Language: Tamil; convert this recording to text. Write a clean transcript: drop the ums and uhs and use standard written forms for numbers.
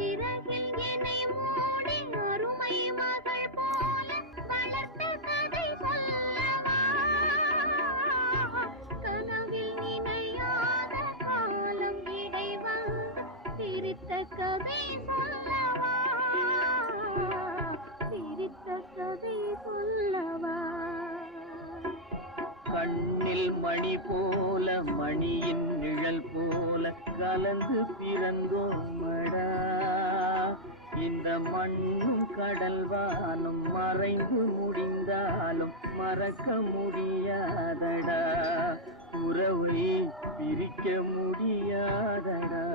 சிறகில் என்னை மூடி அருமை மகள் போல வளர்த்த கதை சொல்லவா? கனவில் நினையாத காலம் இடை வந்து சிரித்த கதை சொல்லவா? சிரித்த கதை சொல்லவா? கண்ணில் மணி போல மணியின் நிழல் போல கலந்து பிறந்தோமடா. இந்த மண்ணும் கடல் வானும் மறைந்து முடிந்தாலும் மறக்க முடியாதடா. உறவை பிரிக்க முடியாதடா.